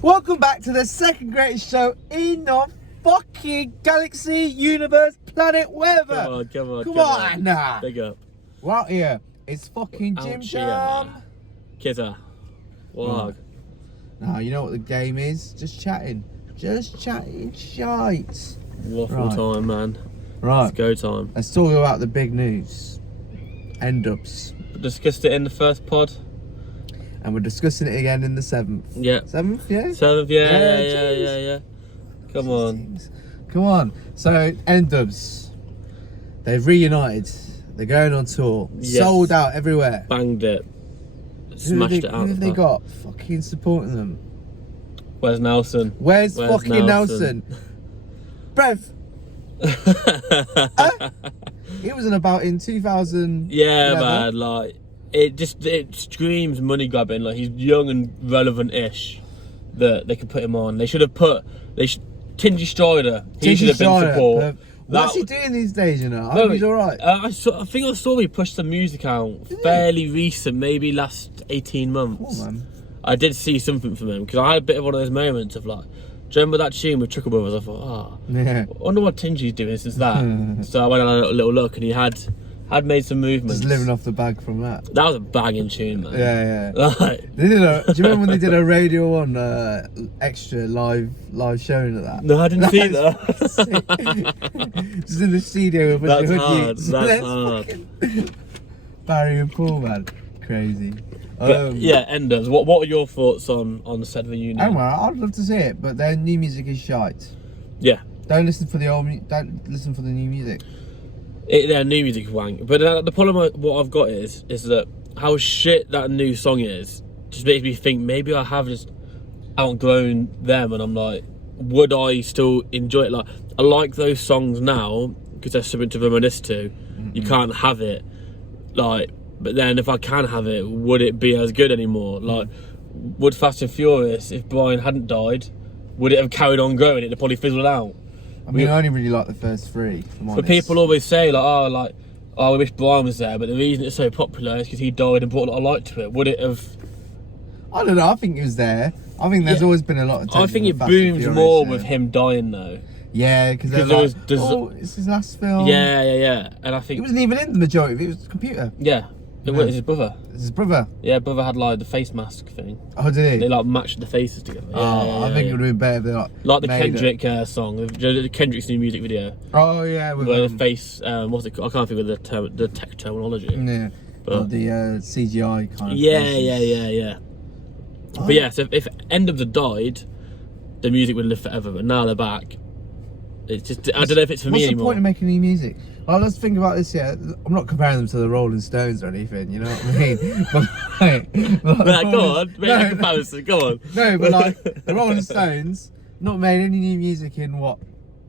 Welcome back to the second greatest show in the fucking galaxy, universe, planet, whatever. Come on. Nah. Big up. We're out here. It's fucking Jim Jam. Kizza. Vlog. Now, you know what the game is? Just chatting. Just chatting shite. Waffle time, man. Right. It's go time. Let's talk about the big news. NDubz. Discussed it in the first pod. And we're discussing it again in the 7th. Yeah. 7th, yeah? 7th, yeah. Come on. Come on. So, NDubz. They've reunited. They're going on tour. Yes. Sold out everywhere. Banged it. Smashed it out. Who have they got fucking supporting them? Where's Nelson? Where's fucking Nelson? Brev. He wasn't about in 2000. Yeah, man. Like it screams money grabbing. Like he's young and relevant-ish. That they could put him on. They should have put. Tingy Strider. He should have been support. What's he doing these days? You know, I hope he's all right. I think I saw he pushed some music out fairly recent, maybe last 18 months. Cool, man. I did see something from him because I had a bit of one of those moments of like, do you remember that tune with Chuckle Brothers? I thought, I wonder what Tingy's doing since that. So I went on a little look and he had made some movements. Just living off the bag from that. That was a banging tune, man. Yeah. Like, do you remember when they did a Radio 1 extra live showing of that? No, I didn't see that. Just in the studio with That's hoodies. hard. That's hard. Barry and Paul, man. Crazy. But, yeah, NDubz. What are your thoughts on the said reunion? Oh, well, I'd love to see it, but their new music is shite. Yeah. Don't listen for the new music. Their new music is wank. But the problem what I've got is that how shit that new song is just makes me think maybe I have just outgrown them, and I'm like, would I still enjoy it? Like, I like those songs now because they're something to reminisce to. You can't have it, like. But then if I can have it, would it be as good anymore? Like, would Fast and Furious, if Brian hadn't died, would it have carried on going? It'd have probably fizzled out. I mean, I only really like the first three. But people always say like, I wish Brian was there. But the reason it's so popular is because he died and brought a lot of light to it. Would it have? I don't know. I think it was there. I think there's always been a lot of. I think it booms more with him dying though. Yeah, because like, it's his last film. Yeah. And I think he wasn't even in the majority of it. It was the computer. Yeah. It was his brother. It's his brother? Yeah, brother had like the face mask thing. Oh, did he? They like matched the faces together. I think it would have been better if they like the Kendrick song, Kendrick's new music video. Oh yeah, with where the face, what's it called? I can't think of the tech terminology. Yeah, but the CGI kind of. Yeah. Oh. But yeah, so if NDubz had died, the music would live forever. But now they're back. It's just I don't know if it's for me anymore. What's the point of making new music? Well, let's think about this. Yeah, I'm not comparing them to the Rolling Stones or anything. You know what I mean? Go on, make a comparison. Go on. No, but like the Rolling Stones, not made any new music in what,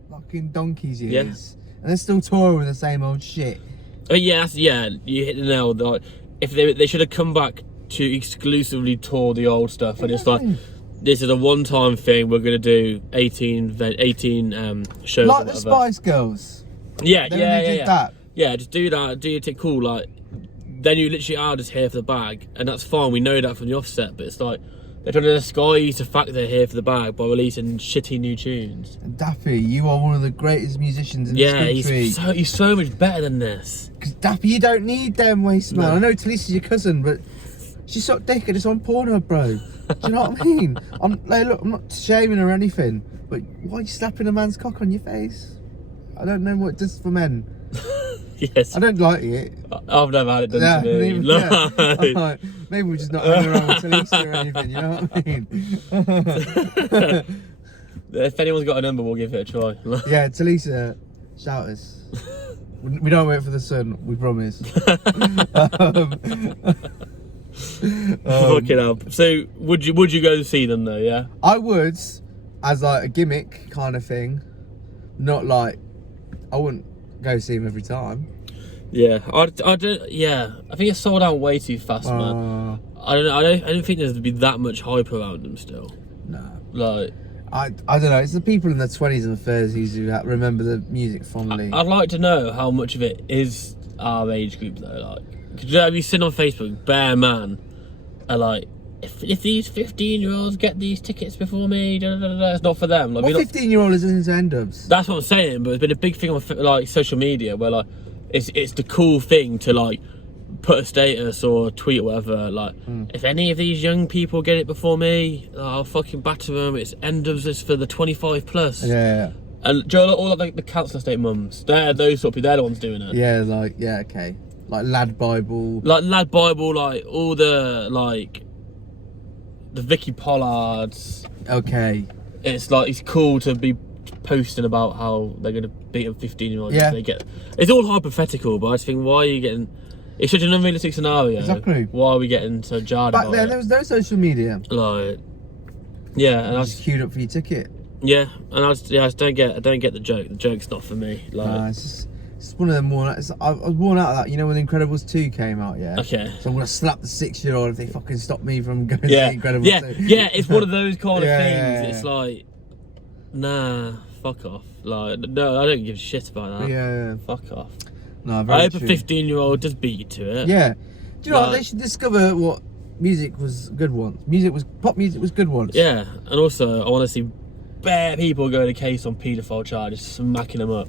fucking donkey's years, and they're still touring with the same old shit. Oh yeah, you hit the nail. Like, if they should have come back to exclusively tour the old stuff, and it's like, this is a one-time thing. We're gonna do 18 shows. Like the Spice Girls. Yeah. That. Yeah, just do that. Do your thing cool. Like, then you literally are just here for the bag, and that's fine. We know that from the offset, but it's like they're trying to disguise the fact they're here for the bag by releasing shitty new tunes. And Daffy, you are one of the greatest musicians in this country. Yeah, he's so much better than this. Because Daffy, you don't need them waste, man. No. I know Talisa's your cousin, but she's sort of dick. It's on Pornhub, bro. Do you know what I mean? Look, I'm not shaming her or anything, but why are you slapping a man's cock on your face? I don't know what it does for men. Yes. I don't like it. I've never had it done to me. Like, maybe we're just not hanging around with Talisa or anything, you know what I mean? If anyone's got a number, we'll give it a try. Yeah, Talisa, shout us. We don't wait for the sun, we promise. Fucking hell. So, would you go to see them though, yeah? I would, as like a gimmick kind of thing. Not like, I wouldn't go see him every time. Yeah, I don't. Yeah, I think it's sold out way too fast, man. I don't know. I don't think there's to be that much hype around them still. No. Like, I don't know. It's the people in their 20s and 30s who remember the music fondly. I'd like to know how much of it is our age group though. Like, could you have you seen on Facebook, bare man, are like if these 15-year-olds get these tickets before me, it's not for them. Like, What 15-year-old is into NDubz? That's what I'm saying. But it's been a big thing on like social media where like it's the cool thing to like put a status or a tweet or whatever. Like, if any of these young people get it before me, I'll fucking batter them. It's NDubz is for the 25 plus. Yeah. And do you know, all like the council estate mums, they're those sort of people. They're the ones doing it. Yeah, like okay, like Lad Bible, like Lad Bible, like all the like the Vicky Pollards. Okay. It's like it's cool to be posting about how they're gonna beat a 15-year-old. Yeah. They get. It's all hypothetical, but I just think why are you getting? It's such an unrealistic scenario. Exactly. Why are we getting so jarred Back about then, it? there was no social media. Like, yeah, and I Just queued up for your ticket. yeah, and I just don't get the joke. The joke's not for me. Like, It's one of them more. I was worn out of that. You know when Incredibles 2 came out, yeah. okay. So I'm gonna slap the 6-year-old if they fucking stop me from going Yeah, to see Incredibles yeah, 2. yeah. It's one of those kind of Yeah, things. yeah, yeah. It's like, nah, fuck off. Like, no, I don't give a shit about that. Yeah. Fuck off. No, very I hope true. a 15-year-old does beat you to it. Yeah. Do you know what? Like- They should discover what music was good once. Pop music was good once. Yeah, and also I want to see bare people going to case on paedophile charges, smacking them up.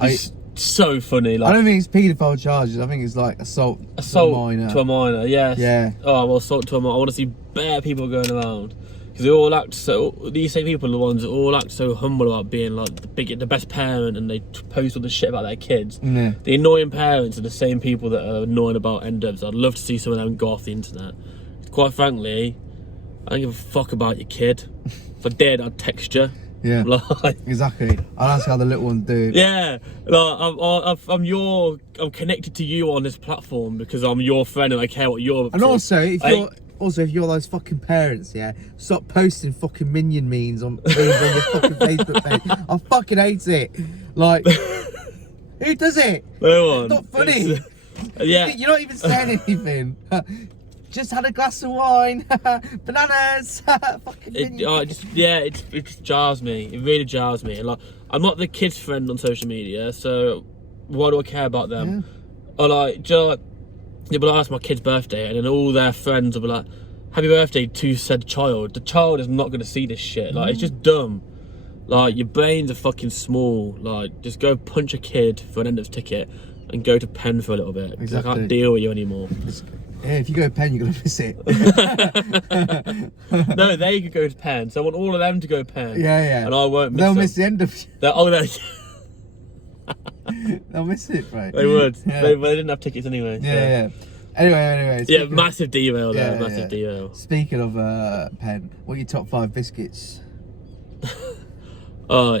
It's so funny. I Like, don't think it's paedophile charges. I think it's like assault to a minor. to a minor. Yes. Yeah. Oh well, assault to a minor. I want to see bare people going around because they all act so. These same people are the ones that all act so humble about being like the best parent, and they post all the shit about their kids. Yeah. The annoying parents are the same people that are annoying about NDubz. I'd love to see some of them go off the internet. Quite frankly, I don't give a fuck about your kid. If I did, I'd text you. Yeah. Like, Exactly. I'll ask how the little ones do. yeah, like I'm connected to you on this platform because I'm your friend and I care what you're up And to. if you're those fucking parents, yeah, stop posting fucking minion memes on your fucking Facebook page. I fucking hate it. Like, who does it? No one. It's not funny. Yeah. You're not even saying anything. Just had a glass of wine. Bananas. Fucking minion. It just jars me. It really jars me. And like, I'm not the kids' friend on social media, so why do I care about them? Or like, just like, but I ask my kid's birthday, and then all their friends will be like, "Happy birthday to said child." The child is not going to see this shit. Like, it's just dumb. Like, your brains are fucking small. Like, just go punch a kid for an NDubz ticket and go to Penn for a little bit. 'Cause Exactly. I can't deal with you anymore. Yeah, if you go Penn, you're gonna miss it. No, they could go to Penn, so I want all of them to go Penn. Yeah. And I won't miss They'll them. miss the end of. They'll miss it, right? They would. Yeah. They didn't have tickets anyway. So. Yeah. Anyway. Yeah, massive derail there. Yeah, Massive derail. Speaking of Penn, what are your top 5 biscuits? Are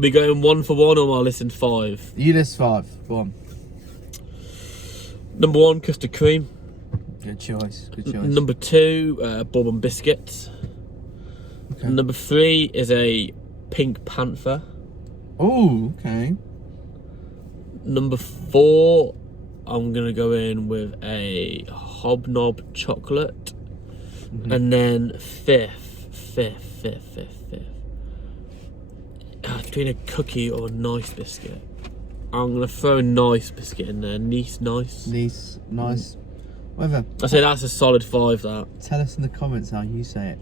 we going 1 for 1 or am I listing 5? You list 5. Go on. Number 1, custard cream. Good choice. Number 2, bourbon biscuits. Okay. Number 3 is a pink panther. Oh, okay. Number 4, I'm gonna go in with a hobnob chocolate. And then fifth. Between a cookie or a nice biscuit. I'm gonna throw a nice biscuit in there. Nice. Nice. Whatever. I say that's a solid 5. That. Tell us in the comments how you say it.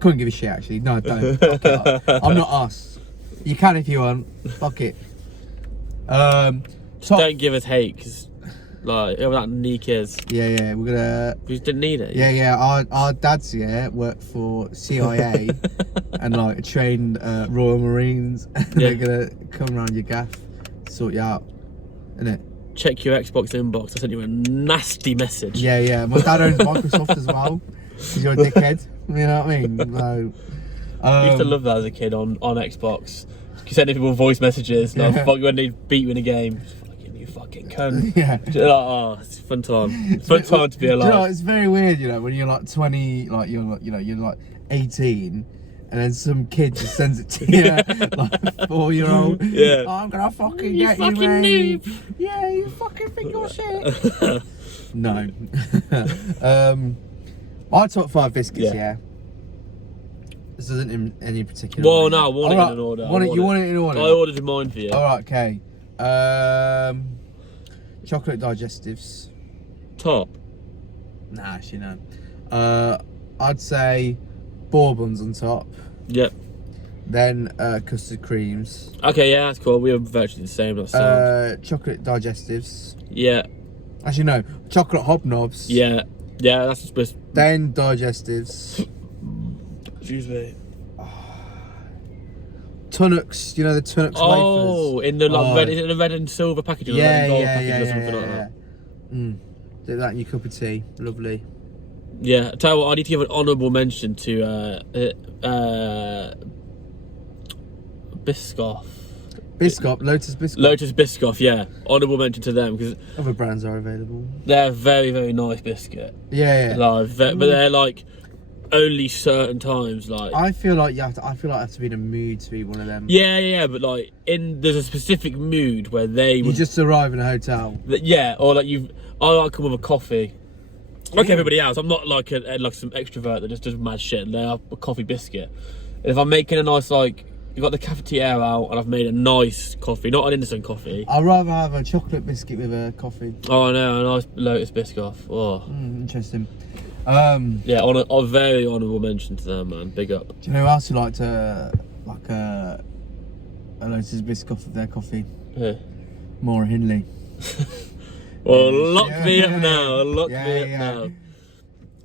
Couldn't give a shit actually. No, don't. Fuck it up. I'm not us. You can if you want. Fuck it. Top. Don't give us hate, because like whoever that Neek is, Yeah. We're gonna. we just didn't need it. Yeah. Our dads work for CIA and like trained Royal Marines. And they're gonna come around your gaff, sort you out, innit? Check your Xbox inbox. I sent you a nasty message. Yeah. My dad owns Microsoft as well. Cause you're a dickhead. You know what I mean? No. I used to love that as a kid on Xbox. You sending people voice messages. Like, fuck when they beat you in a game. You fucking cunt. Yeah. Like, oh, it's a fun time. Fun time to be alive. You know, it's very weird, when you're like 20, like you're like 18, and then some kid just sends it to you, like a 4-year-old. Yeah. Oh, I'm gonna fucking You get fucking you, mate. noob. Yeah, you fucking think you're shit. No. My top 5 biscuits, yeah. This isn't in any particular Well, order. no, I want it in an order. You want it in order? I ordered mine for you. Alright, okay. Chocolate digestives. Top. Nah, actually no. I'd say bourbons on top. Yep. Then custard creams. Okay, yeah, that's cool. We were virtually the same. That sounds. Chocolate digestives. Yeah. Actually, no. Chocolate hobnobs. Yeah. Yeah, that's supposed. Then digestives. Excuse me. Tunnocks, you know the Tunnocks Oh, wafers? in the red, is it the red and silver package or the red and gold package or something like that? Do that in your cup of tea, lovely. Yeah, I tell you what, I need to give an honourable mention to Biscoff. Biscoff, Lotus Biscoff. Lotus Biscoff, yeah. Honourable mention to them because Other brands are available. they're a very, very nice biscuit. Yeah. Like, but they're like only certain times. Like I feel like I have to be in a mood to eat one of them. yeah. But like there's a specific mood where they You would just arrive in a hotel. Yeah, or like I like come with a coffee. Like everybody else, I'm not like like some extrovert that just does mad shit and they have a coffee biscuit. And if I'm making a nice you've got the cafetiere out and I've made a nice coffee, not an instant coffee. I'd rather have a chocolate biscuit with a coffee. Oh no, a nice Lotus Biscoff. Oh. Interesting. Yeah, on a very honourable mention to them, man. Big up. Do you know who else who liked a Lotus Biscoff with their coffee? Yeah. Maura Hindley. Well, lock me up now. Lock me up yeah. now.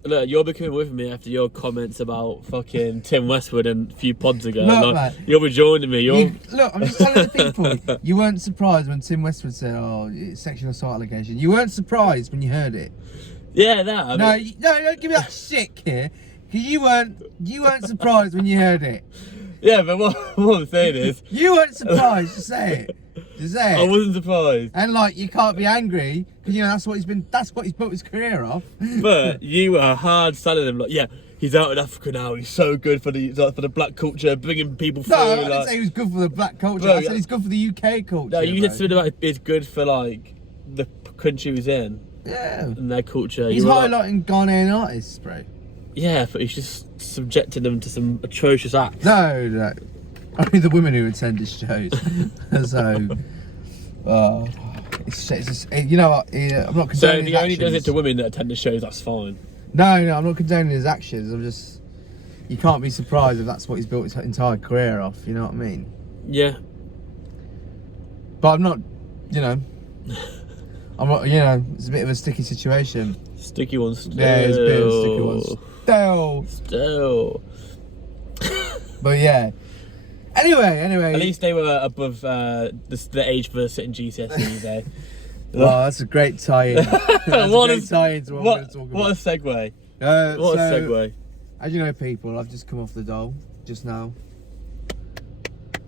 Look, you'll be coming with me after your comments about fucking Tim Westwood and a few pods ago. Look, like, man, you'll be joining me. Look, I'm just telling the people, you weren't surprised when Tim Westwood said, "Oh, it's sexual assault allegation." You weren't surprised when you heard it. Yeah, that. No, don't give me that shit here, because you weren't surprised when you heard it. Yeah, but what I'm saying is, You weren't surprised. Just say it. Just say it. I wasn't surprised. And like, you can't be angry because you know that's what he's built his career off. But you were hard selling him like, yeah, he's out in Africa now. He's so good for the black culture, bringing people through. No, I didn't say he was good for the black culture. Bro, I said he's good for the UK culture. No, you bro. said something about it's good for like the country he's in Yeah. and their culture. He's You were like, highlighting Ghanaian artists, bro. yeah, but he's just subjecting them to some atrocious acts. No. Only the women who attend his shows. So, it's just, you know what? I'm not condoning So if his he only does it actions. to women that attend the shows, that's fine. No, I'm not condoning his actions. I'm just, you can't be surprised if that's what he's built his entire career off. You know what I mean? Yeah. But I'm not, you know, it's a bit of a sticky situation. Sticky one still. Yeah, it's a bit of a sticky one. Still. But yeah. Anyway. At least they were above the age for sitting GCSEs, eh? Well, that's a great tie-in. That's What a a- great tie-in to what we're going to talk about. What a segue. So, What a segue. As you know, people, I've just come off the dole just now.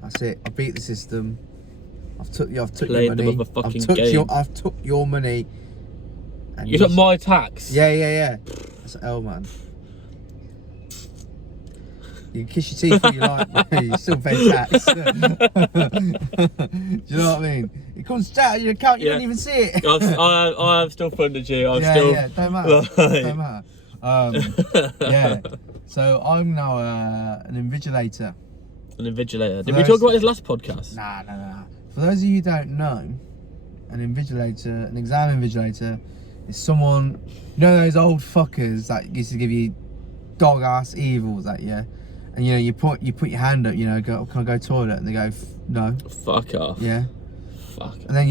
That's it. I beat the system. I've took your Played the money. motherfucking game. I've took your money. And You took my tax? Yeah. That's an L, man. You can kiss your teeth if you like, but you still pay tax. Do you know what I mean? It comes out of your account, you don't even see it. I have still funded you. Yeah, don't matter. Don't matter. Yeah. So I'm now an invigilator. An invigilator. Did we talk about his last podcast? Nah. For those of you who don't know, an exam invigilator is someone, you know those old fuckers that used to give you dog ass evils, that and you know you put your hand up, you know, go, can I go toilet? And they go, no. Fuck off. Yeah. Fuck. And then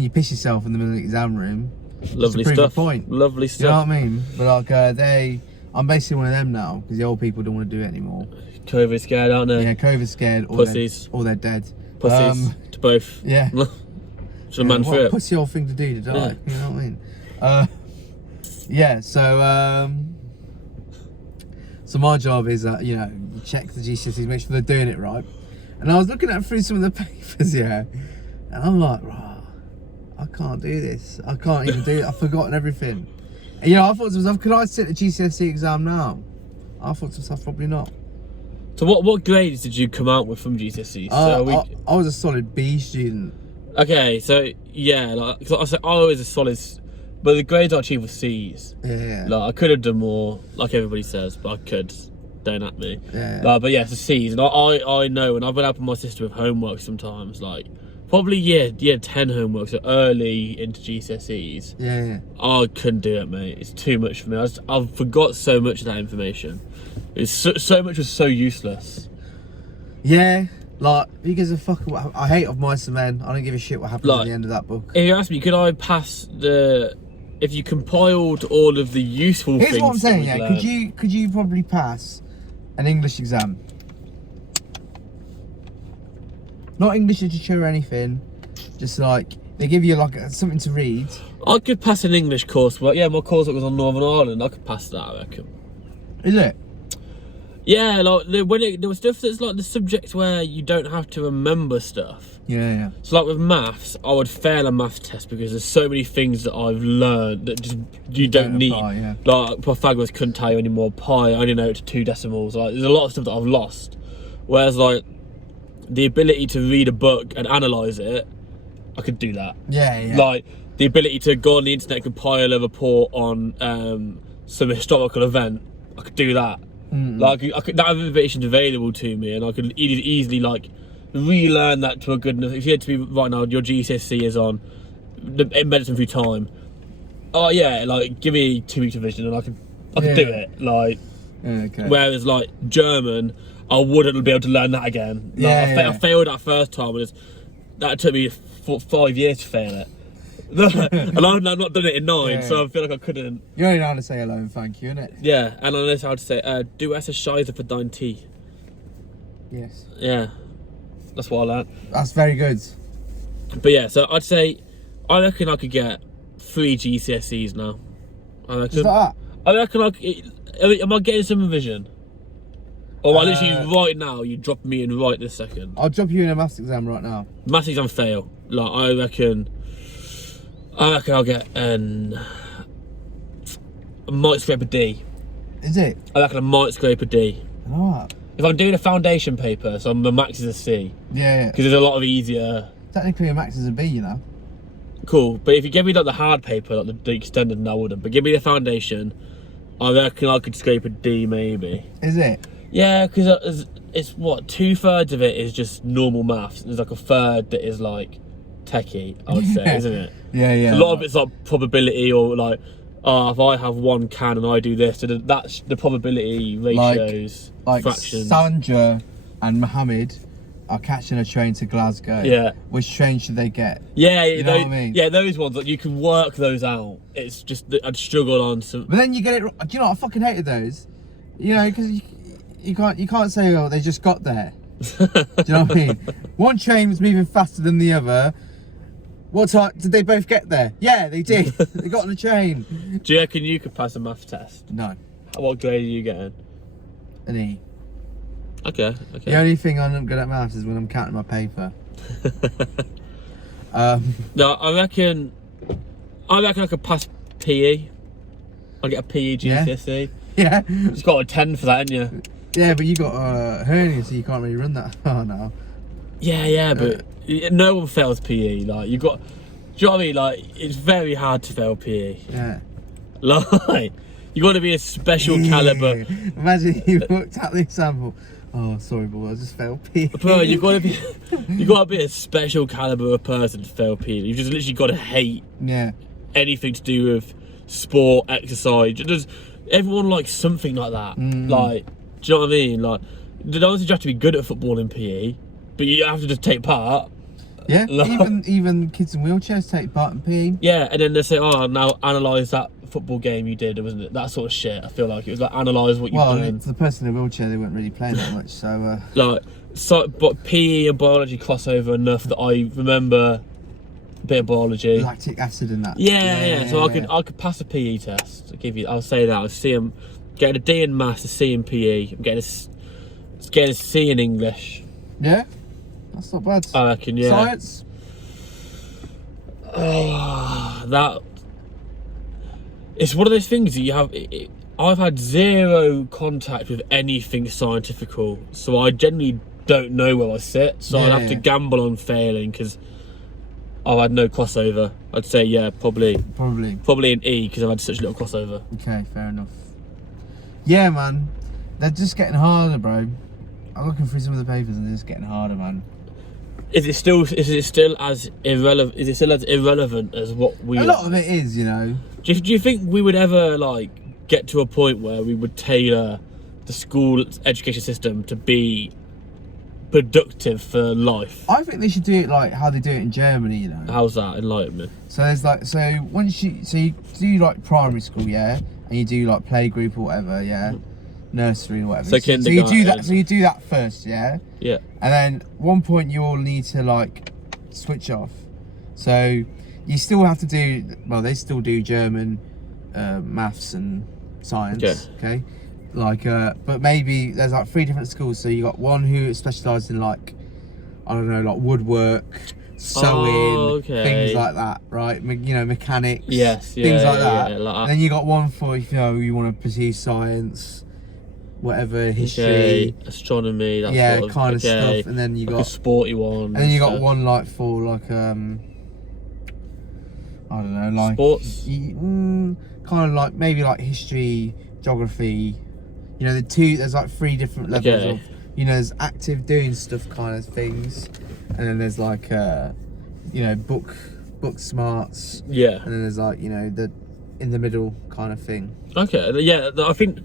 you piss yourself in the middle of the exam room. Lovely just to prove stuff. a point. Lovely Do you know stuff. what I mean? But like I'm basically one of them now because the old people don't want to do it anymore. COVID scared, aren't they? Yeah, COVID's scared. Pussies. Or they're dead. Pussies. To both. Yeah. Should a man what through a it. pussy old thing to do to die. Yeah. You know what I mean? Yeah. So my job is that you check the GCSEs, make sure they're doing it right. And I was looking through some of the papers, and I'm like, right, I can't do this. I can't even do it. I've forgotten everything. And I thought to myself, could I sit the GCSE exam now? I thought to myself, probably not. So what grades did you come out with from GCSEs? I was a solid B student. Okay, so yeah, like I was a solid, but the grades I achieved were C's. Yeah. Like I could have done more, like everybody says, but I could. Don't at me. Yeah. But yeah, it's a C's, and I know, and I've been helping my sister with homework sometimes. Like probably year 10 homework, so early into GCSEs. Yeah. I couldn't do it, mate. It's too much for me. I forgot so much of that information. It's so much was so useless. Yeah. Like, who gives a fuck what I hate of mice and men. I don't give a shit what happens at the end of that book. If you ask me, could I pass if you compiled all of the useful things? Here's what I'm saying, that yeah. we Could you probably pass an English exam? Not English literature or anything. Just like they give you like something to read. I could pass an English course, but yeah, my course was on Northern Ireland. I could pass that, I reckon. Is it? Yeah, like there was stuff that's like the subjects where you don't have to remember stuff. Yeah. So like with maths, I would fail a maths test because there's so many things that I've learned that just you don't need. Apply, yeah. Like Pythagoras couldn't tell you anymore. Pi, I only know it to 2 decimals. Like there's a lot of stuff that I've lost. Whereas like the ability to read a book and analyse it, I could do that. Yeah. Like the ability to go on the internet and compile a report on some historical event, I could do that. Like that information's available to me, and I could easily like relearn that to a good enough. If you had to be right now, your GCSE is on medicine through time. Oh yeah, like give me 2 weeks revision and I could do it. Like, okay. Whereas like German, I wouldn't be able to learn that again. Like, I failed that first time, and that took me 5 years to fail it. And I've not done it in 9, so I feel like I couldn't. You only know how to say hello and thank you, innit? Yeah, and I know how to say du hast Scheiße für dein Tee. Yes. Yeah, that's what I learned. That's very good. But yeah, so I'd say I reckon I could get 3 GCSEs now. I reckon. Just like that? I reckon am I getting some revision? Or I literally right now you drop me in right this second. I'll drop you in a maths exam right now. Maths exam fail. Like I reckon I'll get I might scrape a D. Is it? I reckon I might scrape a D. Alright. If I'm doing a foundation paper, so my max is a C. Yeah. Because there's a lot of easier. Technically, a max is a B, you know. Cool, but if you give me like the hard paper, like the extended, no, I wouldn't. But give me the foundation, I reckon I could scrape a D maybe. Is it? Yeah, because it's what 2/3 of it is just normal maths. There's like a third that is like techie, I would say, isn't it? Yeah. So a lot of it's like probability or like, if I have 1 can and I do this, so that's the probability ratios, like fractions. Sandra and Mohammed are catching a train to Glasgow. Yeah. Which train should they get? Yeah, you know what I mean? Yeah, those ones, like you can work those out. It's just that I'd struggle on some. But then you get it. Do you know what? I fucking hated those. You know, because you can't say, oh, they just got there. Do you know what I mean? One train was moving faster than the other. What time did they both get there? Yeah, they did. They got on the train. Do you reckon you could pass a math test? No. What grade are you getting? An E. Okay. The only thing I'm not good at maths is when I'm counting my paper. No, I reckon I could pass PE. I'll get a PE GCSE. Yeah. It's got a 10 for that, ain't you? Yeah, but you got a hernia, so you can't really run that far now. Yeah, but no one fails PE. Like you got, do you know what I mean? Like it's very hard to fail PE. Yeah. Like you got to be a special caliber. Imagine you looked at the example. Oh, sorry, boy, I just failed PE. Bro, you got to be a special caliber of person to fail PE. You just literally got to hate anything to do with sport, exercise. Everyone likes something like that. Like, do you know what I mean? Like, you don't have to be good at football in PE, but you have to just take part. Yeah, Like, even kids in wheelchairs take part in PE. Yeah, and then they say, oh, now analyse that football game you did, wasn't it? That sort of shit. I feel like it was like analyse what you've done. Well, for the person in a wheelchair, they weren't really playing that much, so. But PE and biology cross over enough that I remember a bit of biology. Lactic acid and that. Yeah. So I could pass a PE test. I'll say that. I'll see him getting a D in maths, a C in PE. I'm getting a C in English. Yeah, that's not bad. I reckon. Yeah. Science. That. It's one of those things that you have. I've had zero contact with anything scientifical, so I generally don't know where I sit. So I'd have to gamble on failing because I've had no crossover. I'd say probably an E because I've had such little crossover. Okay, fair enough. Yeah, man, they're just getting harder, bro. I'm looking through some of the papers and they're just getting harder, man. Is it still as irrelevant? Is it still as irrelevant as what we? A lot of it is, you know. Do you think we would ever like get to a point where we would tailor the school education system to be productive for life? I think they should do it like how they do it in Germany, you know. How's that? Enlighten me. So there's like, you do like primary school, yeah, and you do like playgroup or whatever, yeah, nursery or whatever. So you do that. So you do that first, yeah. Yeah. And then one point you all need to like switch off. So you still have to do. Well, they still do German, maths and science. Okay. Like, but maybe there's like 3 different schools. So you got one who specialises in like, I don't know, like woodwork, sewing, things like that, right? You know, mechanics, things like that. Yeah, like that. And then you got one for, you know, you want to pursue science, whatever, history, astronomy, that sort of, kind of stuff. And then you got like a sporty one. And then you got one like for like I don't know, like sports. Kind of like maybe like history, geography. You know, there's like 3 different levels of, you know, there's active doing stuff kind of things, and then there's like you know, book smarts, and then there's like, you know, the in the middle kind of thing. I think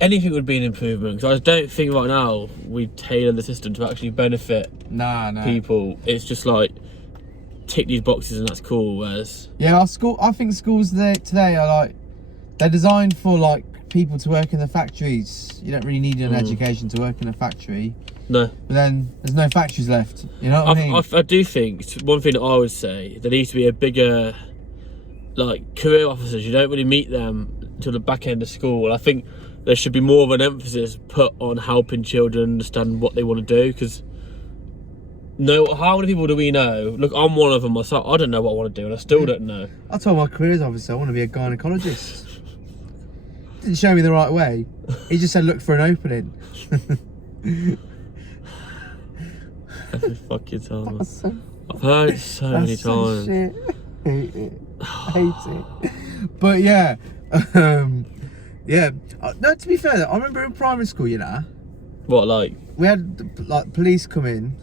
anything would be an improvement, because I don't think right now we tailor the system to actually benefit people. It's just like tick these boxes and that's cool. Whereas I think schools today are like, they're designed for like people to work in the factories. You don't really need an education to work in a factory. No. But then there's no factories left. You know what I mean? I do think one thing that I would say, there needs to be a bigger like career officers. You don't really meet them till the back end of school. I think there should be more of an emphasis put on helping children understand what they want to do, because how many people do we know? Look, I'm one of them myself. I don't know what I want to do, and I still don't know. I told my careers officer I want to be a gynecologist. Didn't show me the right way. He just said look for an opening. Every fucking time. I've heard it so many times. Shit. I hate it. I hate it. But yeah, no, to be fair though, I remember in primary school, you know. What, like? We had like police come in,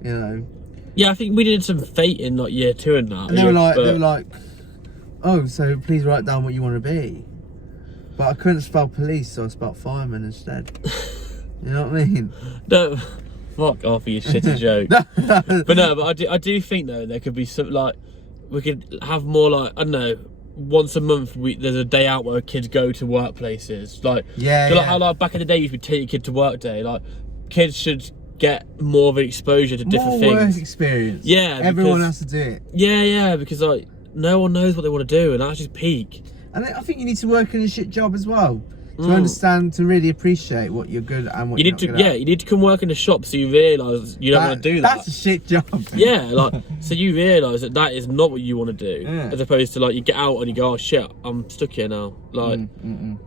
you know. Yeah, I think we did some fate in like year 2 and that. And they were like, oh, so please write down what you want to be. But I couldn't spell police, so I spelled fireman instead. You know what I mean? No, fuck off, you shitty joke. But I do think though there could be some, like, we could have more like, I don't know, once a month there's a day out where kids go to workplaces. Like, like how like back in the day you could take your kid to work day. Like, kids should get more of an exposure to different things. More work experience. Yeah, everyone has to do it. Yeah, because like no one knows what they want to do, and that's just peak. And I think you need to work in a shit job as well to understand, to really appreciate what you're good at and what you're not good at. You need to come work in the shop so you realise you don't want to do that. That's a shit job. Yeah, like, so you realise that is not what you want to do, as opposed to like you get out and you go, oh shit, I'm stuck here now. Like, and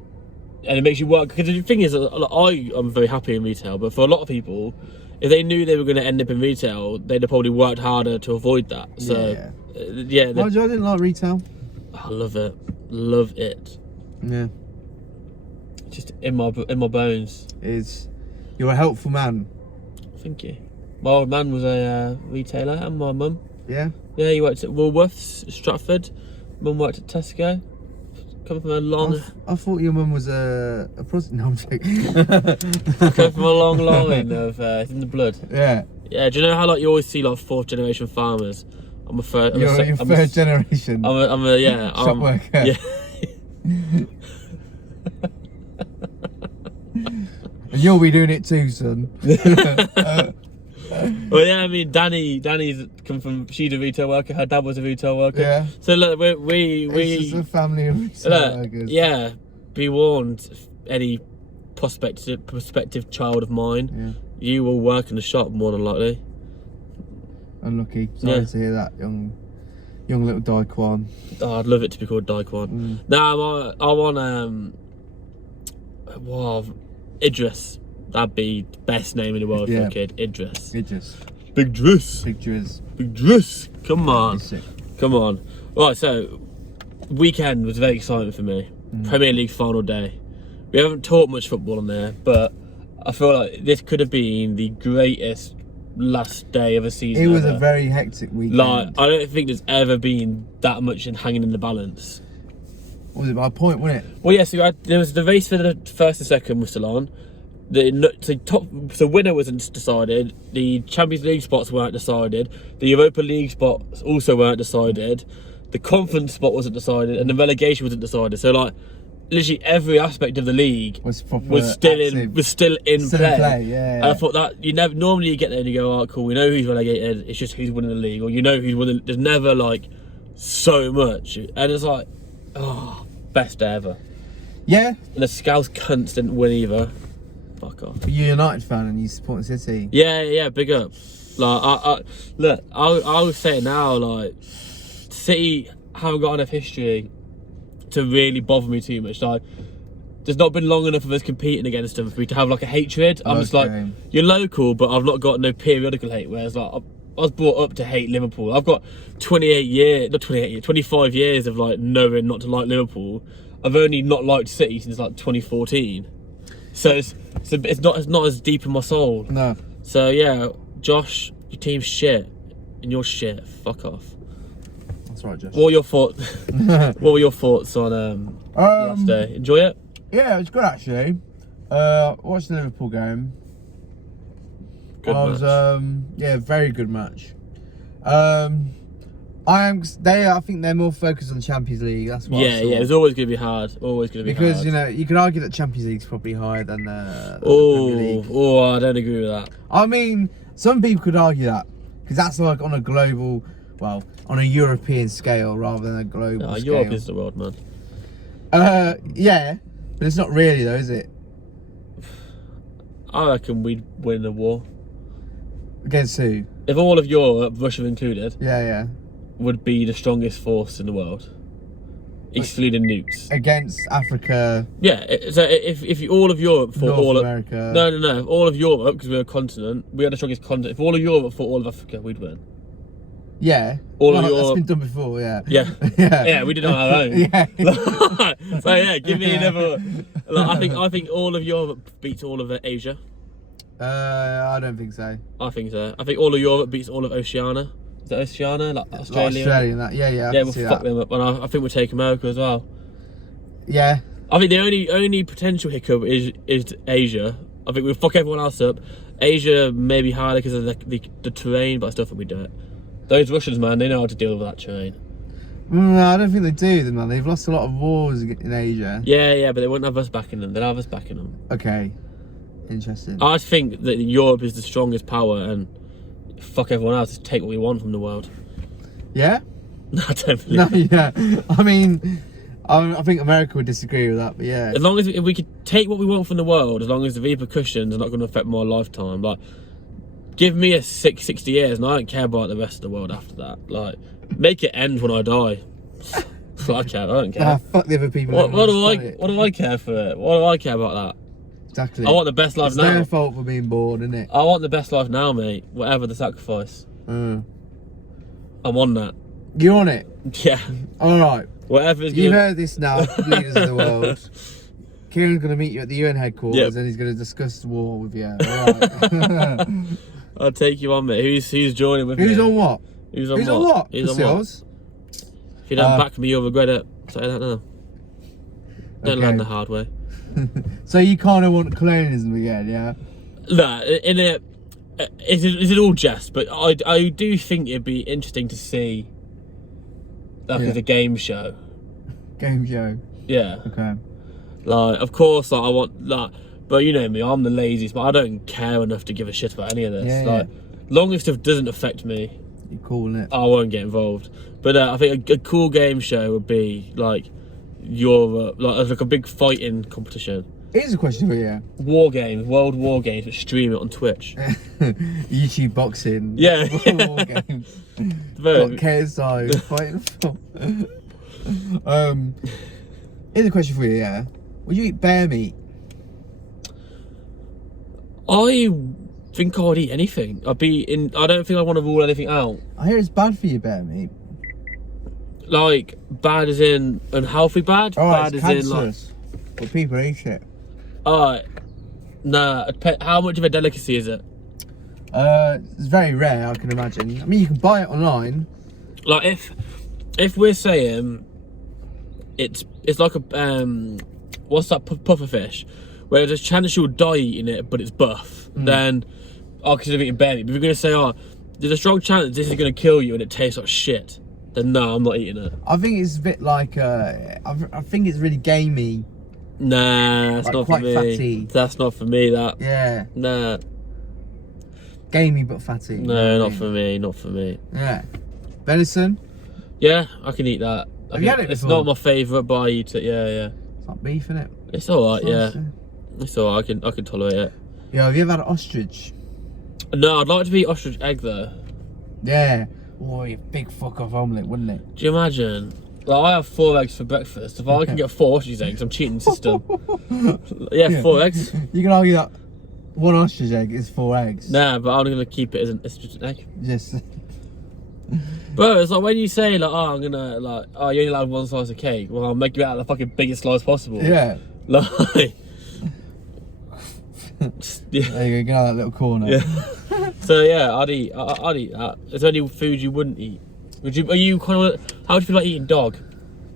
it makes you work, because the thing is, like, I'm very happy in retail, but for a lot of people, if they knew they were going to end up in retail, they'd have probably worked harder to avoid that. So, I didn't like retail. I love it. Yeah. Just in my bones. You're a helpful man. Thank you. My old man was a retailer, and my mum. Yeah. Yeah, he worked at Woolworths, Stratford. Mum worked at Tesco. Come from a long. I thought your mum was a prostitute. No, I'm joking. Come from a long line of it's in the blood. Yeah. Yeah. Do you know how like you always see like 4th generation farmers? I'm a third. You're third generation. I'm a shop worker. Yeah. And you'll be doing it too, son. Well, yeah, I mean, Danny's come from, she's a retail worker, her dad was a retail worker. Yeah. So look, it's just a family of retail workers. Yeah, be warned, any prospective child of mine, you will work in the shop more than likely. Unlucky. Sorry to hear that, young little Daequan. Oh, I'd love it to be called Daequan. Nah, I want Idris. That'd be the best name in the world for a kid. Idris. Big Driss. Come on. Right, so weekend was very exciting for me. Premier League final day. We haven't talked much football on there, but I feel like this could have been the greatest last day of a season. It was ever. a very hectic weekend. Like, I don't think there's ever been that much in hanging in the balance. What was it, by a point, wasn't it? Well, yeah, so there was the race for the first and second was still on. The winner wasn't decided. The Champions League spots weren't decided. The Europa League spots also weren't decided. The conference spot wasn't decided, and the relegation wasn't decided. So, like, literally every aspect of the league was still in play. Yeah. And I thought that normally you get there and you go, oh, cool, we know who's relegated. It's just who's winning the league, or you know who's winning. There's never like so much, and it's like, oh, best day ever. Yeah. And the Scouse cunts didn't win either. Fuck off. But you're a United fan and you support City. Yeah, big up. Like, I would say now, like, City haven't got enough history to really bother me too much. Like, there's not been long enough of us competing against them for me to have like a hatred. I'm just like, you're local, but I've not got no periodical hate. Whereas like, I was brought up to hate Liverpool. I've got 25 years of like knowing not to like Liverpool. I've only not liked City since like 2014. So it's not as deep in my soul. No. So yeah, Josh, your team's shit, and you're shit. Fuck off. That's right, Josh. What were your thoughts? What were your thoughts on last day? Enjoy it? Yeah, it was good actually. Watched the Liverpool game. Good match. Yeah, very good match. I think they're more focused on the Champions League. That's what. Yeah, it's always going to be hard. Always going to be hard. Because you know you could argue that Champions League's probably higher than the Premier League. Oh, I don't agree with that. I mean, some people could argue that because that's like on a global, well, on a European scale rather than a global scale. Europe is the world, man. Yeah, but it's not really though, is it? I reckon we'd win the war. Against who? If all of Europe, Russia included, Yeah. would be the strongest force in the world, excluding nukes. Against Africa. Yeah, so if all of Europe fought North all America. No. If all of Europe, because we're a continent, we are the strongest continent. If all of Europe fought all of Africa, we'd win. Yeah. All of That's Europe. been done before. Yeah. Yeah. Yeah, we did it on our own. Yeah. So yeah, give me another. Like, I think all of Europe beats all of Asia. I don't think so. I think so. I think all of Europe beats all of Oceania. Is that Oceania? Like Australia? Australia and that. Yeah. Yeah, we'll see fuck that. them up, and I think we'll take America as well. Yeah. I think the only potential hiccup is Asia. I think we'll fuck everyone else up. Asia may be harder because of the terrain, but I still think we do it. Those Russians, man, they know how to deal with that terrain. No, I don't think they do, man. They've lost a lot of wars in Asia. Yeah, but they won't have us backing them. They'll have us backing them. Okay. Interesting. I think that Europe is the strongest power, and fuck everyone else. Just take what we want from the world. Yeah? No, I don't believe No, it. yeah. I mean, I think America would disagree with that, but yeah. As long as if we could take what we want from the world, as long as the repercussions are not going to affect my lifetime, like, give me a 60 years, and I don't care about the rest of the world after that. Like, make it end when I die. That's what I care. I don't care. Fuck the other people. What do I care for it? What do I care about that? Exactly. I want the best life it's now. their fault for being bored, isn't it? I want the best life now, mate. Whatever the sacrifice. I'm on that. You're on it. Yeah. All right. Whatever's You've good. heard this now, leaders of the world. Kieran's going to meet you at the UN headquarters, Yep. and he's going to discuss the war with you. All right. I'll take you on, mate. Who's joining with me? Who's on what? Who's on Who's what? on what? Who's on The what? Seals? If you don't back me, you'll regret it. Say that now. Don't learn Okay. the hard way. So you kind of want colonialism again, yeah? No, is it all jest? But I do think it'd be interesting to see, like, Yeah. as a game show. Game show. Yeah. Okay. Like, of course, like, I want that, but you know me, I'm the laziest, but I don't care enough to give a shit about any of this. Yeah, Like, long as stuff doesn't affect me, You're calling it. I won't get involved. But I think a cool game show would be like like a big fighting competition. Here's a question for you. War games, world war games, but stream it on Twitch. YouTube boxing. Yeah. War games. Very- Got KSI fighting for. Here's a question for you, yeah? Would you eat bear meat? I think I'd eat anything. I don't think I want to rule anything out. I hear it's bad for you, bear meat. Like, bad as in unhealthy bad? Oh, Bad it's as in, like, cancerous. But people eat it. alright. Nah, how much of a delicacy is it? It's very rare, I can imagine. I mean, you can buy it online. Like if we're saying it's like a what's that puffer fish, where there's a chance you'll die eating it, but it's buff, then I'll consider eating bear meat. But if you're gonna say, oh, there's a strong chance this is gonna kill you and it tastes like shit, then no, I'm not eating it. I think it's a bit like I think it's really gamey. Nah, that's Like not for quite me. fatty. That's not for me. That. Yeah. Nah. Gamey but fatty. No, not for me. Not for me. Yeah. Venison. Yeah, I can eat that. Have you had it It's before? not my favourite, but I eat it. Yeah. It's like beef, innit? It's alright. It's Yeah, nice, it's alright. I can tolerate it. Yeah, have you ever had an ostrich? No, I'd like to eat ostrich egg though. Yeah. Oh, a big fuck off omelette, wouldn't it? Do you imagine? Like, I have 4 eggs for breakfast. If I can get 4 ostrich eggs, I'm cheating the system. Yeah, 4 eggs. You can argue that one ostrich egg is 4 eggs. Nah, but I'm gonna keep it as just an egg. Just. Bro, it's like when you say like, oh, I'm gonna like, oh, you only allowed 1 slice of cake. Well, I'll make you out of the fucking biggest slice possible. Yeah. Like. Yeah. There you go, get out of that little corner. Yeah. So yeah, I'd eat that. Is there any food you wouldn't eat? Would you? Are you kind of? How would you feel like eating dog?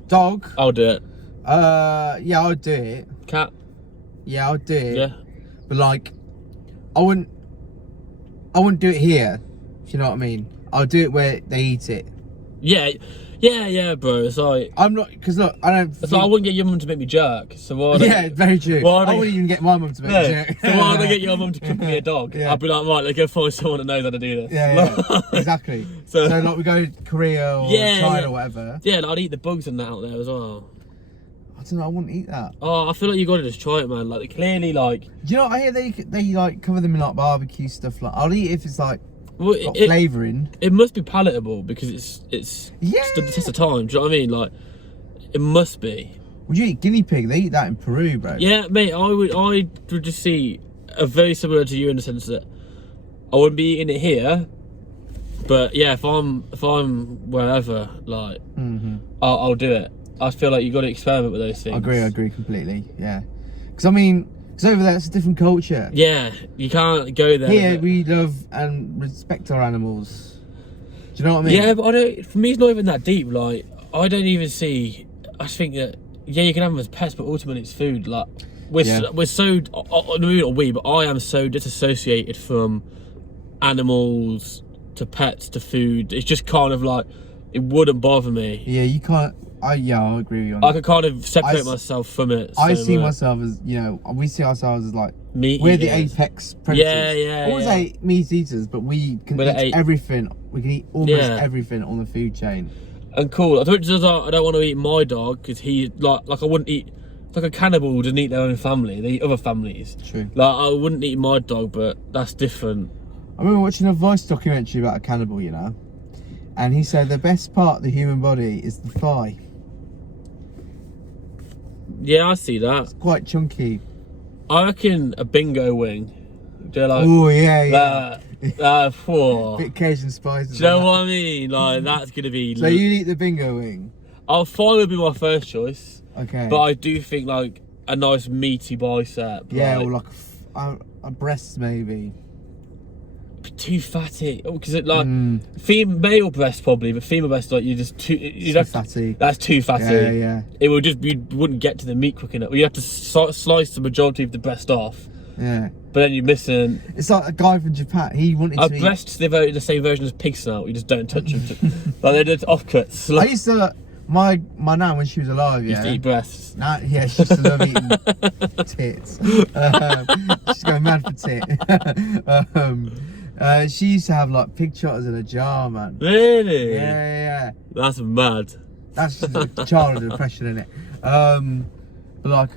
Dog? I'll do it. Yeah, I'd do it. Cat? Yeah, I'd do it. Yeah. But like, I wouldn't do it here. If you know what I mean? I'll do it where they eat it. Yeah, bro. It's like, I'm not, because look, I don't. it's like I wouldn't get your mum to make me jerk. So why? Yeah, very true. Why I don't- wouldn't even get my mum to make No. it. So why would I get your mum to cook me a dog? Yeah. I'd be like, right, let's go find someone that knows how to do this. Yeah, exactly. So- So like we go to Korea or Yeah, China yeah. or whatever. Yeah, like, I'd eat the bugs and that out there as well. I don't know. I wouldn't eat that. Oh, I feel like you gotta just try it, man. Like, clearly, like, Do you know? I hear they like cover them in like barbecue stuff. Like I'll eat if it's like well, got it, flavouring. it must be palatable because it's Yeah. stood the test of time. Do you know what I mean? Like, it must be. Would you eat guinea pig? They eat that in Peru, bro. Yeah, mate. I would just see a very similar to you in the sense that I wouldn't be eating it here, but yeah, if I'm wherever, like, I'll do it. I feel like you got to experiment with those things. I agree completely. Yeah, because I mean, because over there it's a different culture. Yeah, you can't go there. Here we love and respect our animals. Do you know what I mean? Yeah, but I don't. For me, it's not even that deep. Like, I don't even see. I just think that yeah, you can have them as pets, but ultimately it's food. Like, we're so. Maybe not we, but I am so disassociated from animals to pets to food. It's just kind of like it wouldn't bother me. Yeah, you can't. I agree with you on I that. could kind of separate myself from it. I so see much. myself as, you know, we see ourselves as like Meat we're the eaters. apex predators. Yeah. I would say meat eaters, but we can We're the eat everything. We can eat almost everything on the food chain. And cool. I don't want to eat my dog because he like I wouldn't eat. Like a cannibal doesn't eat their own family; they eat other families. True. Like I wouldn't eat my dog, but that's different. I remember watching a Vice documentary about a cannibal, you know, and he said the best part of the human body is the thigh. Yeah, I see that. Quite chunky. I reckon a bingo wing. Do you like Oh yeah. for? Bit Cajun spices. Do you know on what I mean? Like that's gonna be. that. So you eat the bingo wing? I'll thigh would be my first choice, Okay. but I do think like a nice meaty bicep. Yeah, like, or like a breast maybe. too fatty because it like male breast probably, but female breast like you just too Fatty. That's too fatty. Yeah. It would just you wouldn't get to the meat quick enough. You have to slice the majority of the breast off, Yeah. but then you're missing. It's like a guy from Japan. He wanted Our to eat. breasts, the same version as pig snout. You just don't touch them. Like they're just offcuts. I Like, used to my nan when she was alive. used to Yeah. eat breasts. Nah, yeah, she used to love eating tits. She's going mad for tit. She used to have like pig trotters in a jar, man. Really? Yeah. That's mad. That's just a childhood depression, isn't it? But like,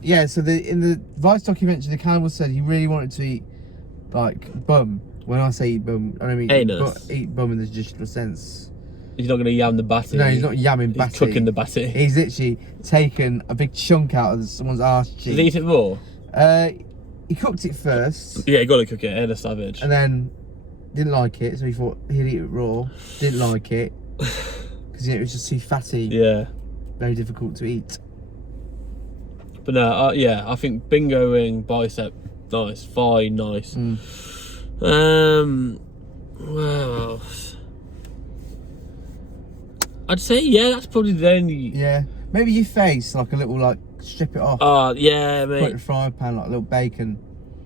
yeah. So in the Vice documentary, the cannibal said he really wanted to eat like bum. When I say eat bum, I don't mean Anus. eat bum in the traditional sense. He's not going to yam the batty. No, he's not yamming He's batty. cooking the batty. He's literally taken a big chunk out of someone's arse Did he cheek. eat it raw? He cooked it first, Yeah, you got to cook it. In a savage. and then didn't like it, so he thought he'd eat it raw. Didn't like it because it was just too fatty. Yeah. Very difficult to eat. But no, yeah, I think bingo wing, bicep, nice, thigh, nice. Well, I'd say yeah. That's probably the only. Yeah. Maybe your face, like a little, like, strip it off. Yeah, Put it in mate. a frying pan, like a little bacon.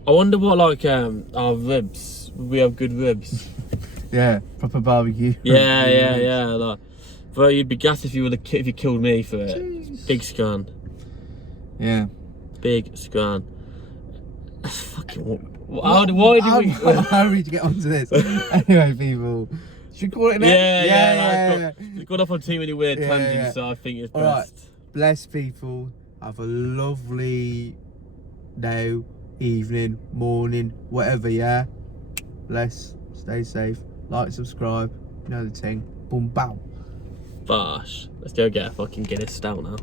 I wonder what like our ribs. We have good ribs. Yeah, proper barbecue. Yeah. Like, bro, you'd be gassed if you if you killed me for it. Jeez. Big scran. Yeah. Big scran. That's fucking. Why did we? How did we get onto this? Anyway, people. Should we call it an end? Yeah. It's gone off on too many weird Yeah, tangents, yeah. so I think it's All right. best. Bless people. Have a lovely day, evening, morning, whatever, yeah? Bless. Stay safe. Like, subscribe. You know the thing. Boom, bow. Bosh. Let's go get a fucking Guinness stout now.